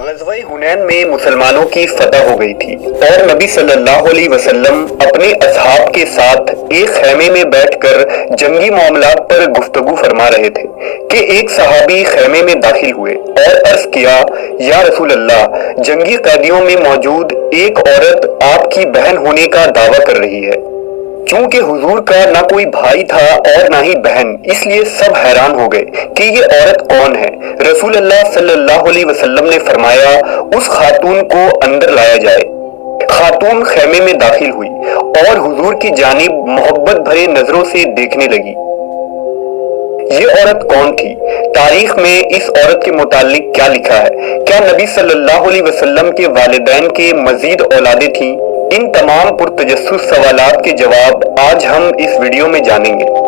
ग़ज़वा हुनैन में मुसलमानों की फतह हो गई थी और नबी सल्लल्लाहु अलैहि वसल्लम अपने असहाब के साथ एक खेमे में बैठकर जंगी मामलात पर गुफ्तगू फरमा रहे थे कि एक सहाबी खेमे में दाखिल हुए और अर्ज किया, या रसूल अल्लाह, जंगी कैदियों में मौजूद एक औरत आपकी बहन होने का दावा कर रही है। चूंकि हुजूर का ना कोई भाई था और ना ही बहन, इसलिए सब हैरान हो गए कि ये औरत कौन है। रसूल अल्लाह सल्लल्लाहु अलैहि वसल्लम ने फरमाया, उस खातून को अंदर लाया जाए। खातून खेमे में दाखिल हुई और हुजूर की जानिब मोहब्बत भरे नजरों से देखने लगी। ये औरत कौन थी? तारीख में इस औरत के मुतालिक क्या लिखा है? क्या नबी सल्लल्लाहु अलैहि वसल्लम के वालिदैन के मजीद औलादे थीं? इन तमाम पुरतजस्सुस सवालात के जवाब आज हम इस वीडियो में जानेंगे।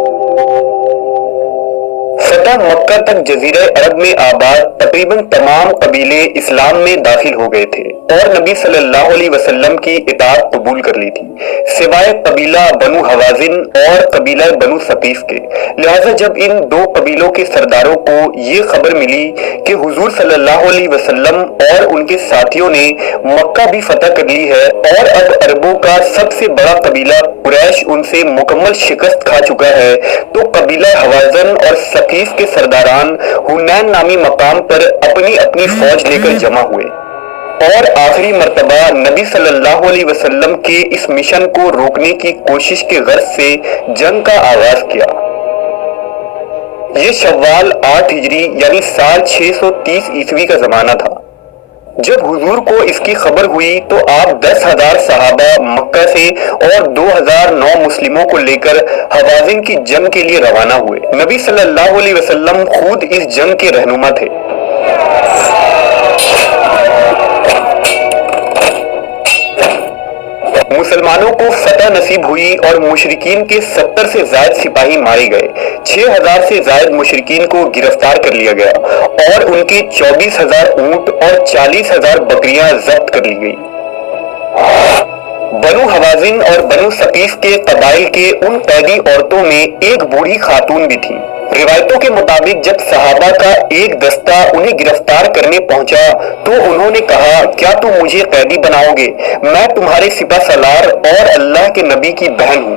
फतह मक्का तक जजीरा अरब में आबाद तकरीबन तमाम कबीले इस्लाम में दाखिल हो गए थे और नबी सल्लल्लाहु अलैहि वसल्लम की इताअत कबूल कर ली थी, सिवाय कबीला बनु हवाजिन और कबीला बनु सकीफ के। लिहाजा जब इन दो कबीलों के सरदारों को ये खबर मिली कि हुजूर सल्लल्लाहु अलैहि वसल्लम और उनके साथियों ने मक्का भी फतह कर ली है और अब अरबों का सबसे बड़ा कबीला कुरैश उनसे मुकम्मल शिकस्त खा चुका है, तो कबीला हवाजन और सकीफ के सरदारान हुनैन नामी मकाम पर अपनी अपनी फौज लेकर जमा हुए और आखिरी मर्तबा नबी सल्लल्लाहु अलैहि वसल्लम के इस मिशन को रोकने की कोशिश के गर्ज से जंग का आगाज किया। ये शव्वाल 8 हिजरी यानी साल 630 ईस्वी का जमाना था। जब हुजूर को इसकी खबर हुई तो आप 10,000 सहाबा मक्का से और 2,009 मुस्लिमों को लेकर हवाजिन की जंग के लिए रवाना हुए। नबी सल्लल्लाहु अलैहि वसल्लम खुद इस जंग के रहनुमा थे। मुसलमानों को फतह नसीब हुई और मुशरिकीन के 70 से ज्यादा सिपाही मारे गए। 6,000 से ज्यादा मुशरिकीन को गिरफ्तार कर लिया गया और उनके 24,000 ऊंट और 40,000 बकरियां जब्त कर ली गई। बनु हवाजिन और बनु सकीफ के कबाइल के उन कैदी औरतों में एक बूढ़ी खातून भी थी। रिवायतों के मुताबिक जब सहाबा का एक दस्ता उन्हें गिरफ्तार करने पहुंचा तो उन्होंने कहा, क्या तुम मुझे कैदी बनाओगे? मैं तुम्हारे सिपहसालार और अल्लाह के नबी की बहन हूं।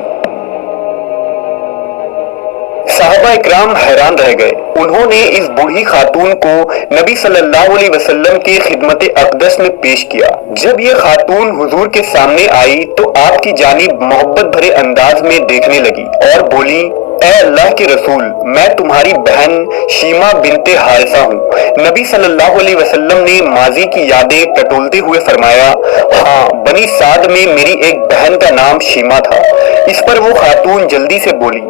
सहाबा इकराम हैरान रह गए। उन्होंने इस बूढ़ी खातून को नबी सल्लल्लाहु अलैहि वसल्लम की खिदमत अक़दस में पेश किया। जब ये खातून हुजूर के सामने आई तो आपकी जानिब मोहब्बत भरे अंदाज में देखने लगी और बोली, ऐ अल्लाह के रसूल, मैं तुम्हारी बहन शीमा बिनते हारिसा हूँ। नबी सल्लल्लाहु अलैहि वसल्लम ने माजी की यादें टटोलते हुए फरमाया, हाँ, बनी साद में मेरी एक बहन का नाम शीमा था। इस पर वो खातून जल्दी से बोली,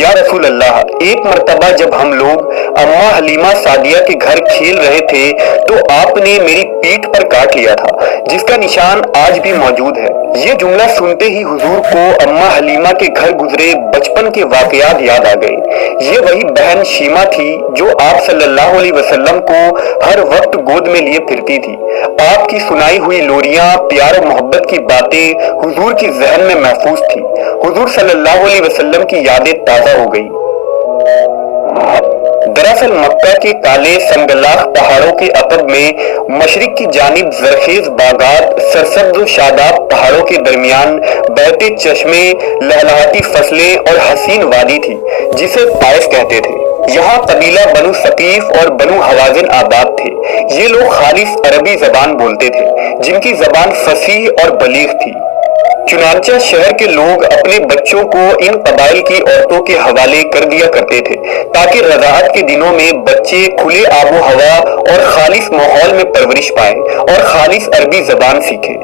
या रसूल अल्लाह, एक मर्तबा जब हम लोग अम्मा हलीमा सादिया के घर खेल रहे थे तो आपने मेरी पीठ पर काट लिया था, जिसका निशान आज भी मौजूद है। ये जुमला सुनते ही हुजूर को अम्मा हलीमा के घर गुजरे बचपन के वाकयात याद आ गए। ये वही बहन शीमा थी जो आप सल्लल्लाहु अलैहि वसल्लम को हर वक्त गोद में लिए फिरती थी। आपकी सुनाई हुई लोरियां, प्यार और मोहब्बत की बातें हुजूर की जहन में महफूज थी। हुजूर सल्लल्लाहु अलैहि वसल्लम की यादें ताजा हो गई। दरअसल मक्का के काले संगलाख पहाड़ों के अकब में मशरिक की जानिब जरखेज बागात, सरसब्ज शादाब पहाड़ों के दरमियान बहते चश्मे, लहलहाती फसलें और हसीन वादी थी जिसे ताइफ कहते थे। यहाँ कबीला बनु सकीफ और बनु हवाजिन आबाद थे। ये लोग खालिस अरबी जबान बोलते थे, जिनकी जबान फसीह और बलीग थी। चुनांचा शहर के लोग अपने बच्चों को इन कबाइल की औरतों के हवाले कर दिया करते थे ताकि रज़ाअत के दिनों में बच्चे खुले आबो हवा और खालिस माहौल में परवरिश पाएं और खालिस अरबी जबान सीखें।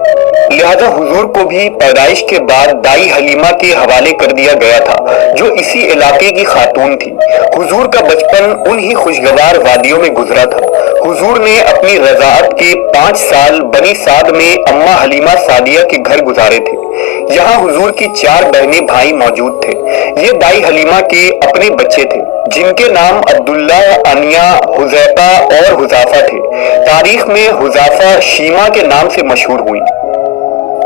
लिहाजा हुजूर को भी पैदाइश के बाद दाई हलीमा के हवाले कर दिया गया था, जो इसी इलाके की खातून थी। हुजूर का बचपन उन्हीं खुशगवार वादियों में गुजरा था। हुजूर ने अपनी रज़ाअत के 5 साल बनी साद में अम्मा हलीमा सादिया के घर गुजारे थे। यहाँ हुजूर की 4 बहनें भाई मौजूद थे। ये दाई हलीमा के अपने बच्चे थे जिनके नाम अब्दुल्ला, अनिया, हुज़ैफा और हुज़ाफा थे। तारीख में हुज़ाफा शीमा के नाम से मशहूर हुई।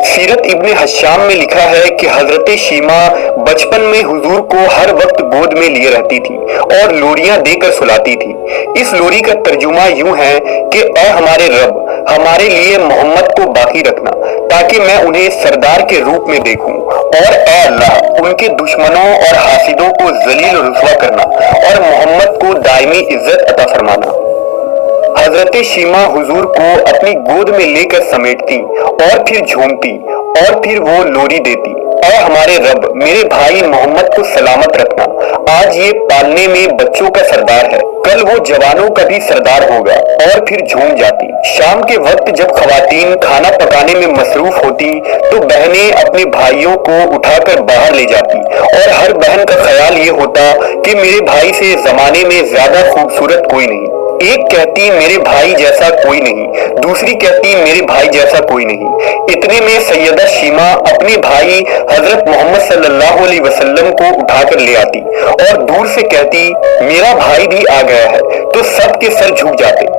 सीरत इब्ने हश्शाम में लिखा है कि हजरत शीमा बचपन में हुजूर को हर वक्त गोद में लिए रहती थी और लोरियां देकर सुलाती थी। इस लोरी का तर्जुमा यूं है कि ऐ हमारे रब, हमारे लिए मोहम्मद को बाकी रखना ताकि मैं उन्हें सरदार के रूप में देखूं, और ऐ अल्लाह उनके दुश्मनों और हासिदों को जलील और रुसवा करना और मोहम्मद को दायमी इज्जत अता फरमाना। हजरत शीमा हुजूर को अपनी गोद में लेकर समेटती और फिर झूमती और फिर वो लोरी देती, ऐ हमारे रब मेरे भाई मोहम्मद को सलामत रखना, आज ये पालने में बच्चों का सरदार है, कल वो जवानों का भी सरदार होगा, और फिर झूम जाती। शाम के वक्त जब खवातीन खाना पकाने में मसरूफ होती तो बहनें अपने भाइयों को उठाकर बाहर ले जाती, और हर बहन का ख्याल ये होता कि मेरे भाई से जमाने में ज्यादा खूबसूरत कोई नहीं। एक कहती मेरे भाई जैसा कोई नहीं, दूसरी कहती मेरे भाई जैसा कोई नहीं। इतने में सैयदा शीमा अपने भाई हजरत मोहम्मद सल्लल्लाहु अलैहि वसल्लम को उठाकर ले आती और दूर से कहती मेरा भाई भी आ गया है, तो सबके सर झुक जाते।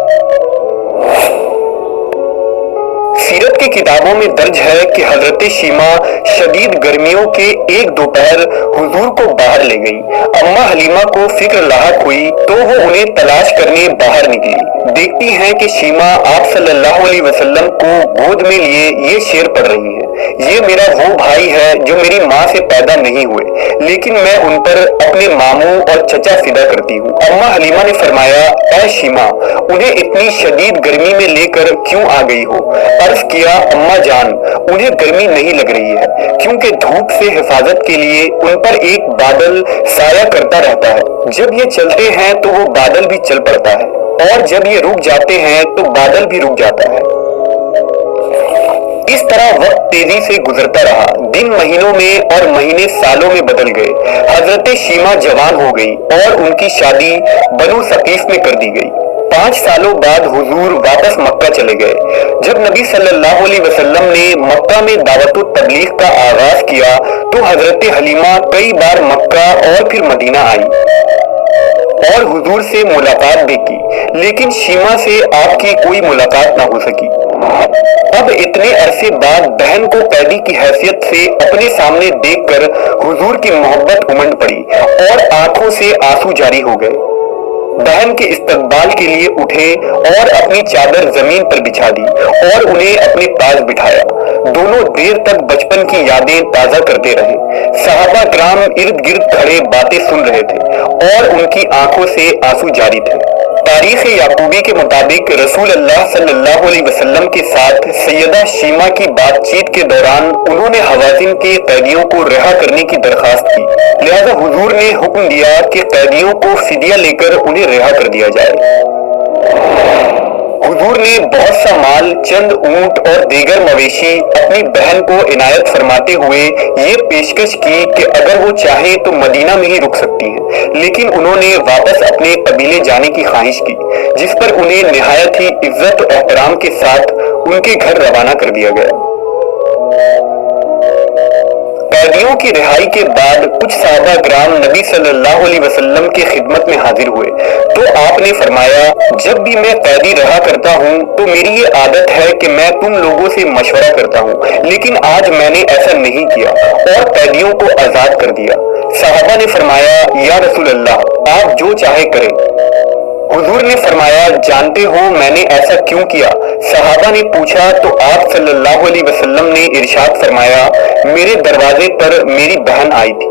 सीरत की किताबों में दर्ज है कि हजरत शीमा शदीद गर्मियों के एक दोपहर हुजूर को बाहर ले गई। अम्मा हलीमा को फिक्र लाहक हुई तो वो उन्हें तलाश करने बाहर निकली। देखती हैं कि शीमा आप सल्लल्लाहु अलैहि वसल्लम को गोद में लिए ये शेर पढ़ रही हैं, ये मेरा वो भाई है जो मेरी माँ से पैदा नहीं हुए, लेकिन मैं उन पर अपने मामू और चचा फिदा करती हूँ। अम्मा हलीमा ने फरमाया ऐ शीमा उन्हें इतनी शदीद गर्मी में लेकर क्यों आ गई हो? अर्ज किया अम्मा जान उन्हें गर्मी नहीं लग रही है, क्योंकि धूप से हिफाजत के लिए उन पर एक बादल साया करता रहता है। जब ये चलते हैं तो वो बादल भी चल पड़ता है, और जब ये रुक जाते हैं तो बादल भी रुक जाता है। इस तरह वक्त तेजी से गुजरता रहा, दिन महीनों में और महीने सालों में बदल गए। हजरत शीमा जवान हो गई और उनकी शादी बनु सकीफ में कर दी गई। 5 सालों बाद हुजूर वापस मक्का चले गए। जब नबी सल्लल्लाहु अलैहि वसल्लम ने मक्का में दावत तबलीग का आगाज किया तो हजरत हलीमा कई बार मक्का और फिर मदीना आई और हुजूर से मुलाकात भी की, लेकिन शीमा से आपकी कोई मुलाकात ना हो सकी। अब इतने अरसे बाद बहन को कैदी की हैसियत से अपने सामने देखकर हुजूर की मोहब्बत उमड़ पड़ी और आंखों से आंसू जारी हो गए। बहन के इस्तकबाल के लिए उठे और अपनी चादर जमीन पर बिछा दी और उन्हें अपने पास बिठाया। दोनों देर तक बचपन की यादें ताजा करते रहे। सहाबा किराम इर्द गिर्द खड़े बातें सुन रहे थे और उनकी आंखों से आंसू जारी थे। तारीख याकूबी के मुताबिक रसूल अल्लाह सल्लल्लाहु अलैहि वसल्लम के साथ सैयदा शीमा की बातचीत के दौरान उन्होंने हवाज़िन के कैदियों को रिहा करने की दरखास्त की, लिहाजा हुजूर ने हुक्म दिया कि कैदियों को फिदिया लेकर उन्हें रिहा कर दिया जाए। हुजूर ने बहुत सा माल, चंद ऊंट और दीगर मवेशी अपनी बहन को इनायत फरमाते हुए ये पेशकश की कि अगर वो चाहे तो मदीना में ही रुक सकती हैं, लेकिन उन्होंने वापस अपने कबीले जाने की ख्वाहिश की, जिस पर उन्हें निहायत ही इज्जत और एहतराम के साथ उनके घर रवाना कर दिया गया। कैदियों की रिहाई के बाद कुछ सहाबा किराम नबी सल्लल्लाहु अलैहि वसल्लम की खिदमत में हाजिर हुए तो आपने फरमाया जब भी मैं कैदी रहा करता हूँ तो मेरी ये आदत है कि मैं तुम लोगों से मशवरा करता हूँ, लेकिन आज मैंने ऐसा नहीं किया और कैदियों को आजाद कर दिया। सहाबा ने फरमाया या रसूल अल्लाह आप जो चाहे करें। हुजूर ने फरमाया जानते हो मैंने ऐसा क्यों किया? सहाबा ने पूछा तो आप सल्लल्लाहु अलैहि वसल्लम ने इरशाद फरमाया मेरे दरवाजे पर मेरी बहन आई थी